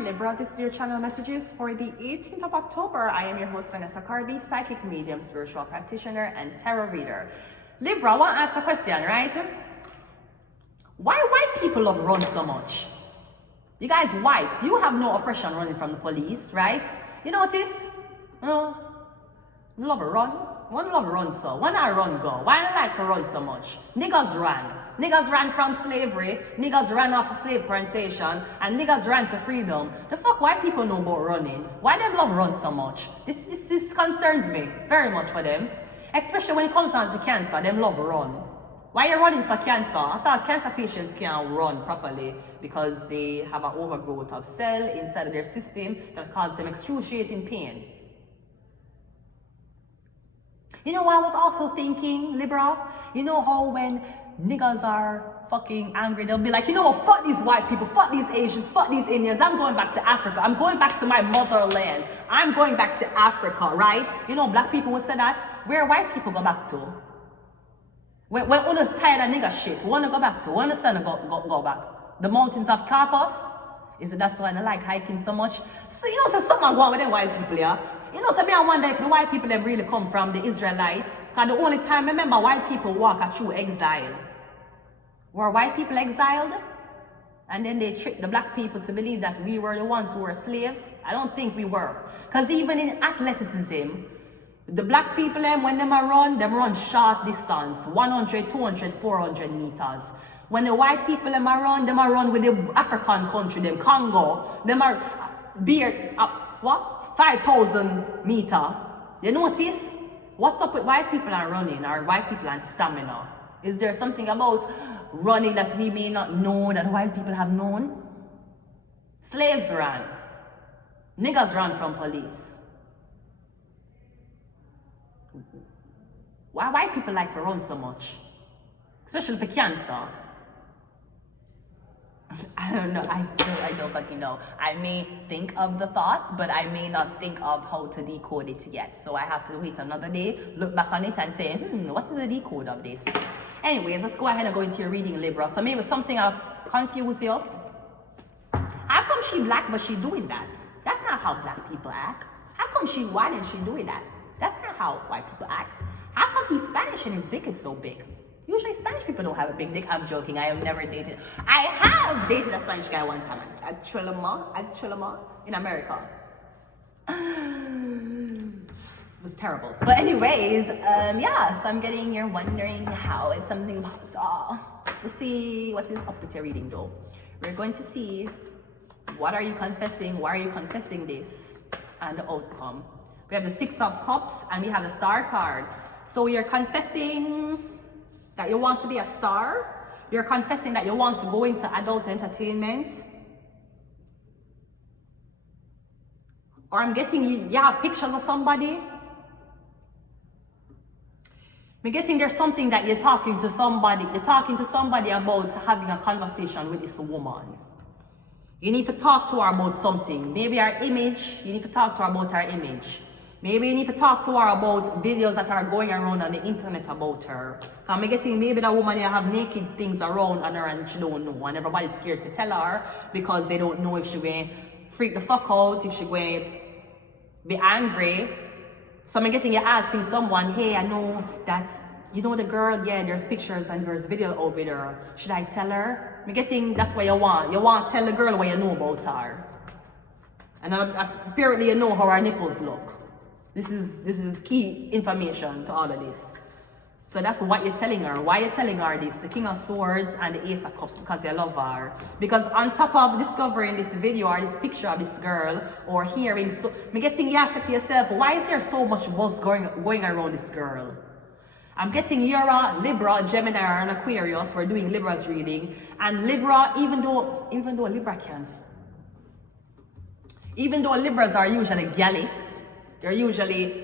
Libra, this is your channel messages for the 18th of October. I am your host, Vanessa Carby, psychic medium, spiritual practitioner, and tarot reader. Libra, I want to ask a question, right? Why white people love run so much? You guys white, you have no oppression running from the police, right? You notice? Love a run. One love run so. Why not run go? Why not like to run so much? Niggas ran. Niggas ran from slavery. Niggas ran off the slave plantation. And niggas ran to freedom. The fuck white people know about running? Why them love run so much? This concerns me very much for them. Especially when it comes down to cancer, them love run. Why are you running for cancer? I thought cancer patients can't run properly because they have an overgrowth of cell inside of their system that causes them excruciating pain. You know what I was also thinking, Libra? You know how when niggas are fucking angry, they'll be like, you know what, fuck these white people, fuck these Asians, fuck these Indians, I'm going back to Africa, I'm going back to my motherland, I'm going back to Africa, right? You know, black people would say that. Where white people go back to? When you tired of nigga shit, when you go back to? When the sun go back? The mountains of Caucasus? Is it that's why I like hiking so much? So you know, so something go on with them white people, yeah? You know, so me I wonder if the white people them really come from the Israelites. Because the only time I remember white people walk through exile. Were white people exiled? And then they tricked the black people to believe that we were the ones who were slaves? I don't think we were. Because even in athleticism, the black people, when them run short distance, 100, 200, 400 meters. When the white people run with the African country, them Congo, them are 5,000 meter. You notice? What's up with white people and running, or white people and stamina? Is there something about running that we may not know that white people have known? Slaves ran. Niggas ran from police. Why white people like to run so much? Especially for cancer. I don't know. I don't fucking know. I may think of the thoughts, but I may not think of how to decode it yet. So I have to wait another day, look back on it and say, what is the decode of this? Anyways, let's go ahead and go into your reading, Libra. So maybe something will confuse you. How come she black but she doing that? That's not how black people act. How come she white and she doing that? That's not how white people act. How come he's Spanish and his dick is so big? Usually Spanish people don't have a big dick. I'm joking. I have never dated. I have dated a Spanish guy one time. Actually, in America. It was terrible. But anyways, yeah. So I'm getting, you're wondering how is something possible. Let's see what is up with your reading though. We're going to see what are you confessing? Why are you confessing this? And the outcome. We have the Six of Cups and we have the Star card. So you're confessing that you want to be a star. You're confessing that you want to go into adult entertainment. Or I'm getting you have pictures of somebody. I'm getting there's something that you're talking to somebody. You're talking to somebody about having a conversation with this woman. You need to talk to her about something. Maybe her image. You need to talk to her about her image. Maybe you need to talk to her about videos that are going around on the internet about her. Because I'm getting maybe that woman here have naked things around on her and she don't know. And everybody's scared to tell her because they don't know if she's going to freak the fuck out, if she's going to be angry. So I'm getting you asking someone, hey, I know that, you know the girl, yeah, there's pictures and there's video out with her. Should I tell her? I'm getting, that's what you want. You want to tell the girl what you know about her. And apparently you know how her nipples look. This is key information to all of this. So that's what you're telling her. Why you're telling her this? The King of Swords and the Ace of Cups, because you love her. Because on top of discovering this video or this picture of this girl or hearing, so I'm getting you ask to yourself, why is there so much buzz going around this girl? I'm getting you're a Libra, Gemini, and Aquarius. We're doing Libra's reading. And Libra, even though Libra can, even though Libras are usually gallus, Libras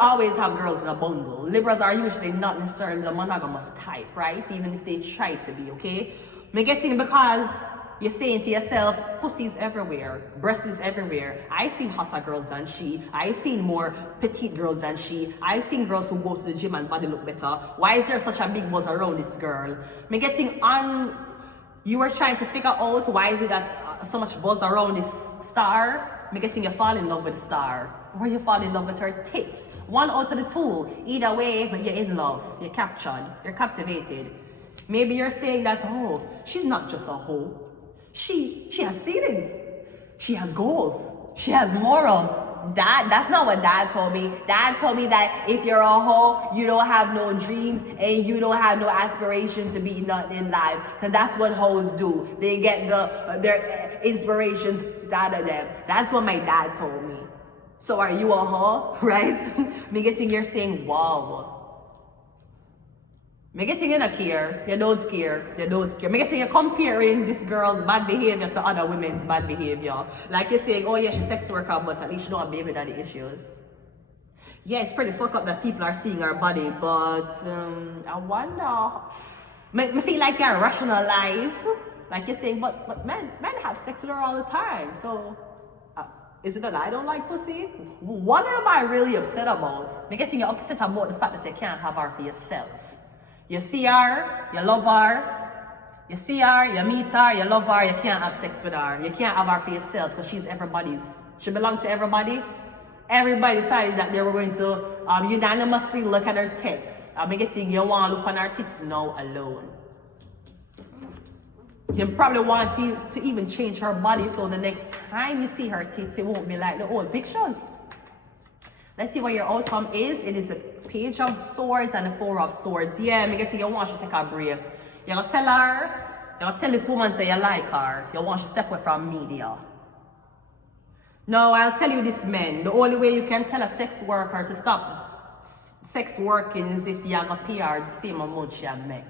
always have girls in a bundle. Libras are usually not necessarily the monogamous type, right? Even if they try to be, okay? I'm getting because you're saying to yourself, pussy's everywhere, breasts is everywhere. I seen hotter girls than she. I seen more petite girls than she. I seen girls who go to the gym and body look better. Why is there such a big buzz around this girl? I'm getting on You were trying to figure out why is it that so much buzz around this star. Me getting you fall in love with the star. Or you fall in love with her tits. One out of the two. Either way, but you're in love. You're captured. You're captivated. Maybe you're saying that, oh, she's not just a hoe. She has feelings. She has goals. She has morals. That's not what Dad told me. Dad told me that if you're a hoe, you don't have no dreams and you don't have no aspiration to be nothing in life. Because that's what hoes do. They get their inspirations out of them. That's what my dad told me. So are you a hoe, right? Me getting here saying, wow. Me getting you not care, you don't care, you don't care. Me getting you comparing this girl's bad behavior to other women's bad behavior. Like you're saying, oh yeah, she's a sex worker, but at least she don't have baby daddy issues. Yeah, it's pretty fucked up that people are seeing her body, but I wonder. Me feel like you rationalize. Like you're saying, but men have sex with her all the time, so is it that I don't like pussy? What am I really upset about? Me getting you upset about the fact that you can't have her for yourself. You see her, you love her, you see her, you meet her, you love her, you can't have sex with her. You can't have her for yourself because she's everybody's. She belongs to everybody. Everybody decided that they were going to unanimously look at her tits. I'm getting you want to look on her tits now alone. You probably want to even change her body so the next time you see her tits, it won't be like the old pictures. Let's see what your outcome is. It is a Page of Swords and a Four of Swords. Yeah, me getting you want to take a break. You're gonna tell her, you're gonna tell this woman say you like her. You want to step away from media. No, I'll tell you this, men. The only way you can tell a sex worker to stop sex working is if you gonna pay her the same amount she make.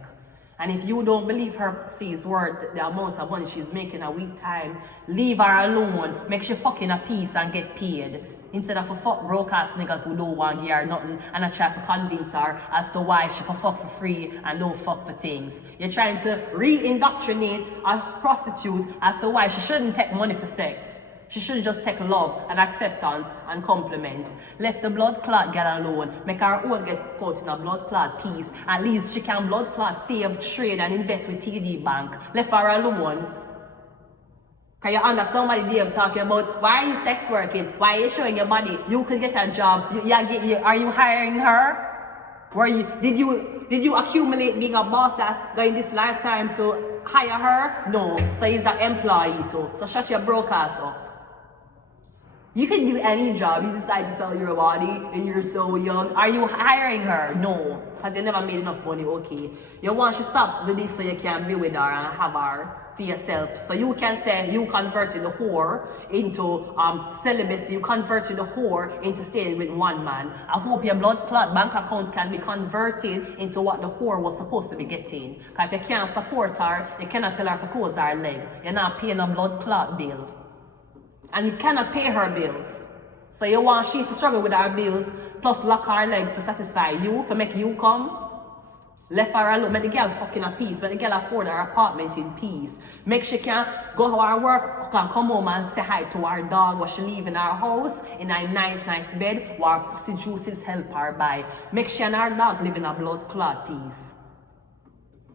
And if you don't believe her sees worth the amount of money she's making a week time, leave her alone. Make sure fucking a piece and get paid. Instead of a fuck broke ass niggas who don't want to give her nothing and I try to convince her as to why she can fuck for free and don't fuck for things. You're trying to re-indoctrinate a prostitute as to why she shouldn't take money for sex. She shouldn't just take love and acceptance and compliments. Left the blood clot girl alone. Make her own get put in a blood clot piece. At least she can blood clot save, trade and invest with TD Bank. Left her alone. Can you understand somebody there talking about why are you sex working? Why are you showing your body? You could get a job. Are you hiring her? Did you accumulate being a boss ass in this lifetime to hire her? No. So he's an employee too. So shut your broke ass up. You can do any job. You decide to sell your body and you're so young. Are you hiring her? No. Because you never made enough money. Okay. You want to stop the this so you can be with her and have her for yourself. So you can say you converted the whore into celibacy. You converted the whore into staying with one man. I hope your blood clot bank account can be converted into what the whore was supposed to be getting. Because if you can't support her, you cannot tell her to close her leg. You're not paying a blood clot bill. And you cannot pay her bills. So you want she to struggle with her bills, plus lock her leg to satisfy you, to make you come. Left her alone, make the girl fucking a peace, make the girl afford her apartment in peace. Make she can go to her work, can come home and say hi to her dog while she leave in her house, in a nice bed, where pussy juices help her by. Make she and her dog live in a blood clot peace.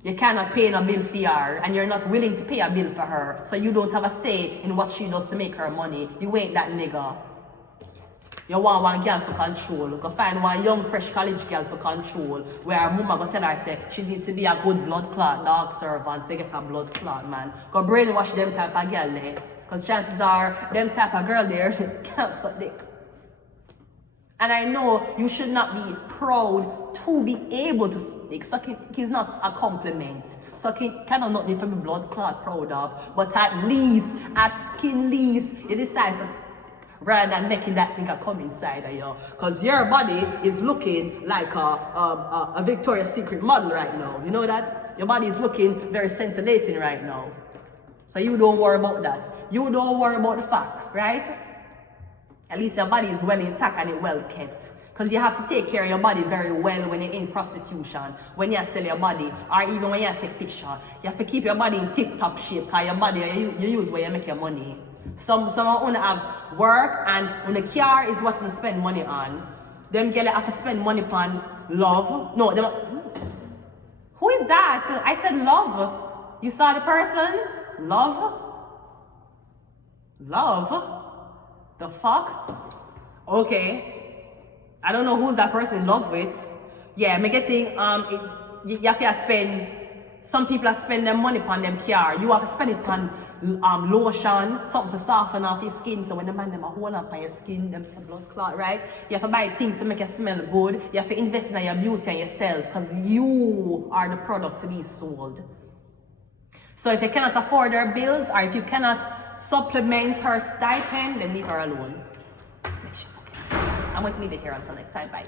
You cannot pay a bill for her, and you're not willing to pay a bill for her, so you don't have a say in what she does to make her money. You ain't that nigga. You want one girl for control. Go find one young, fresh college girl for control, where her mama go tell her, say, she need to be a good blood clot dog servant to get a blood clot, man. Go brainwash them type of girl there, because chances are, them type of girl there can't suck dick. And I know you should not be proud to be able to speak. Sucking is not a compliment. Sucking cannot not be blood clot proud of. But at least, you decide to rather than making that nigga come inside of you. Because your body is looking like a Victoria's Secret model right now. You know that? Your body is looking very scintillating right now. So you don't worry about that. You don't worry about the fact, right? At least your body is well intact and it well kept. Because you have to take care of your body very well when you're in prostitution, when you sell your body, or even when you take picture. You have to keep your body in tip-top shape, because your body you use where you make your money. Some only have work, and when the car is what you spend money on. Them girls have to spend money on love. No, who is that? I said love. You saw the person? Love? Love? The fuck? Okay. I don't know who's that person in love with. Yeah, me getting, you have to spend, some people are spending their money on them car. You have to spend it on lotion, something to soften off your skin. So when the man them are hold up on your skin, them say blood clot, right? You have to buy things to make you smell good. You have to invest in your beauty and yourself because you are the product to be sold. So if you cannot afford her bills or if you cannot supplement her stipend, then leave her alone. I'm going to leave it here until next time. Bye.